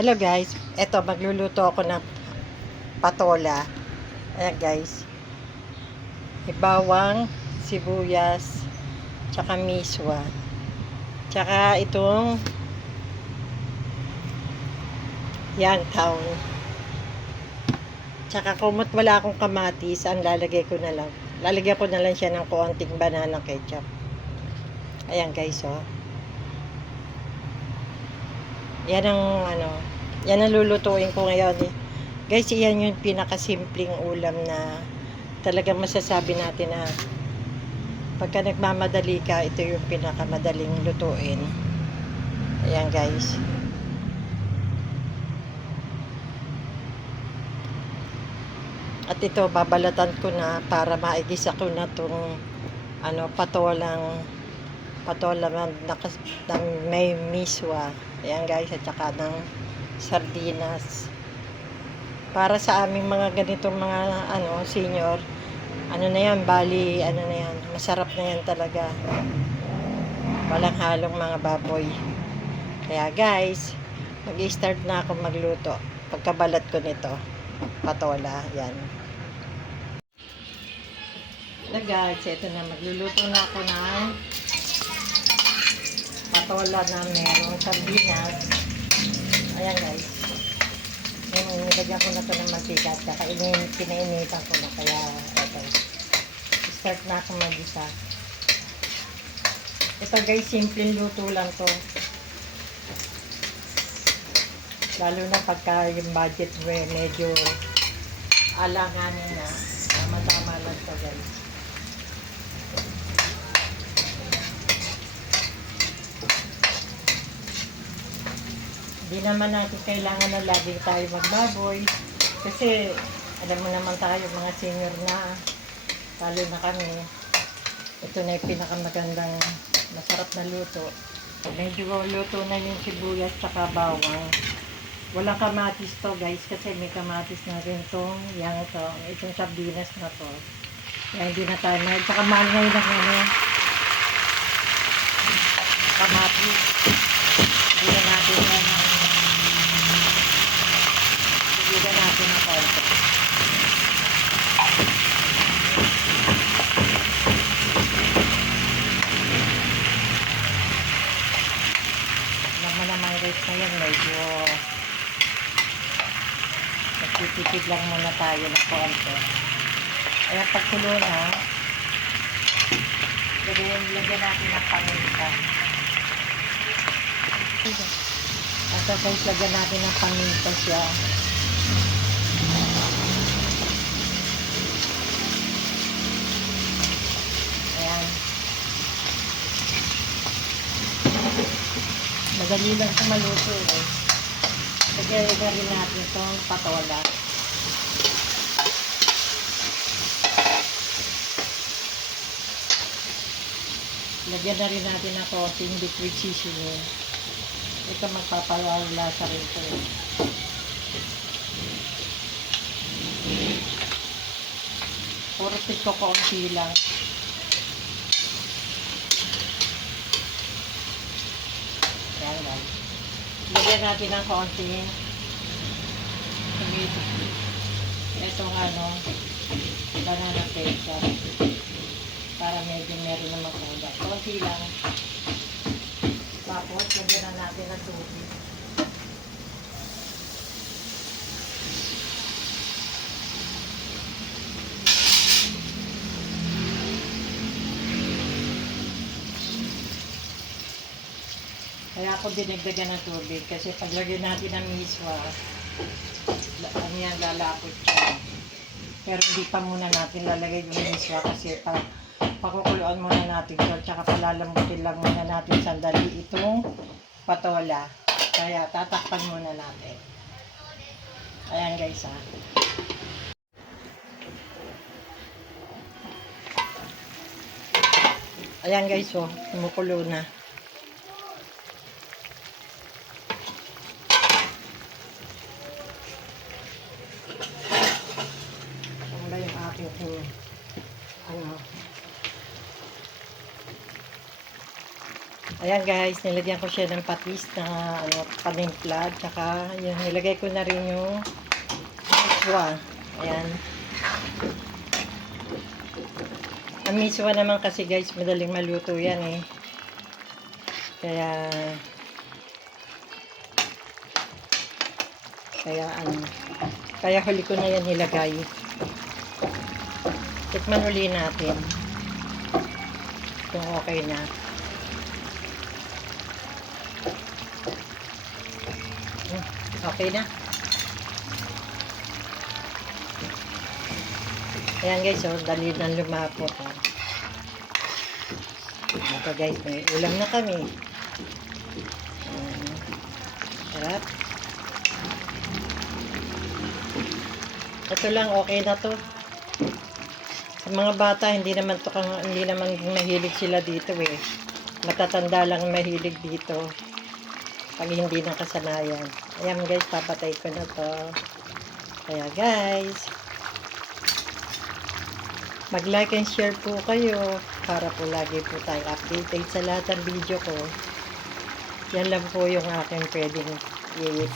Hello guys, eto magluluto ako ng patola. Ayan guys. May bawang, sibuyas, tsaka miswa. Tsaka itong young town. Tsaka kumot wala akong kamatis, ang lalagay ko na lang. Lalagyan ko na lang siya ng konting banana ketchup. Ayan guys, oh. Yan ang ano, yan ang lulutuin ko ngayon. eh. Guys, yan yung pinakasimpleng ulam na talagang masasabi natin na pagka nagmamadali ka, ito yung pinakamadaling lutuin. Ayan guys. At ito, babalatan ko na para maigisa ko na tong ano, patolang nakas, na may miswa. Ayan guys, at saka ng sardinas. Para sa aming mga ganitong mga ano, senior, ano na yan, bali, ano na yan, masarap na yan talaga. Walang halong mga baboy. Kaya guys, mag-start na ako magluto. Pagkabalat ko nito, patola, yan. Na guys, ito na, magluluto na ako ng patola na merong sardinas. Ayan guys. Yung nilagyan ko na to ng mantika at saka pinainitan ko na kaya ito. Start na ako mag-isa. Ito guys, simpleng luto lang to. Lalo na pagka yung budget medyo alanganin na. Tama-tama lang to guys. Hindi naman natin kailangan na laging tayo magbaboy. Kasi, alam mo naman tayo, mga senior na, lalo na kami, ito na yung pinakamagandang masarap na luto. Medyo luto na yung sibuyas tsaka bawang, walang kamatis to guys, kasi may kamatis na rin tong, yang to, itong sardinas na to. Kaya hindi na tayo mahal. Tsaka mahal ngayon ang ano, kamatis. Hindi na natin yan Bigyan natin ng konti. Alam mo naman guys na yan, medyo nagtitipid lang muna tayo ng konti. Kaya pagkulo na, lagyan, lagyan natin ng paminta. At guys, lagyan natin ng paminta siya. Ayan. Madali lang ito maluto eh. Lagyan lagyan rin natin itong patola. Lagyan na rin natin ng konting liquid seasoning. Ito magpapalasa rin ito. eh. Puro pito konti lang. Yan lang. Lagyan natin ng tomato. Itong ano, banana ketchup. Para medyo meron na makuha. Konti lang. Tapos, lagyan na natin ng tubig. Kaya ako dinagdagan ng tubig kasi paglagyan natin ng miswa, ano yan, lalapot siya. Pero hindi pa muna natin lalagay yung miswa kasi pa, pakukuluan muna natin ito tsaka palalambutin lang muna natin sandali itong patola. Kaya tatakpan muna natin. Ayan guys ha. Ayan guys oh, kumukulo na. Ano ba yung aking hmm, ano Ayan guys, nilagyan ko siya ng patis na ano, panimpla. Tsaka yun, nilagay ko na rin yung miswa. Ayan. Ang miswa naman kasi guys, madaling maluto yan eh. Kaya, kaya ano, kaya huli ko na yan nilagay. Tikman uli natin. Kung okay na. Okay na. Ayan guys, oh, dali na lumapot. Oh. Ito guys, may ulam na kami. Sarap. Ito lang, okay na to. Sa mga bata, hindi naman to hindi naman mahilig sila dito eh. Matatanda lang mahilig dito. Pag hindi na kasanayan. Ayan guys, papatay ko na to. Kaya guys, mag-like and share po kayo para po lagi po tayo updated sa lahat ng video ko. Yan lang po yung aking pwedeng i-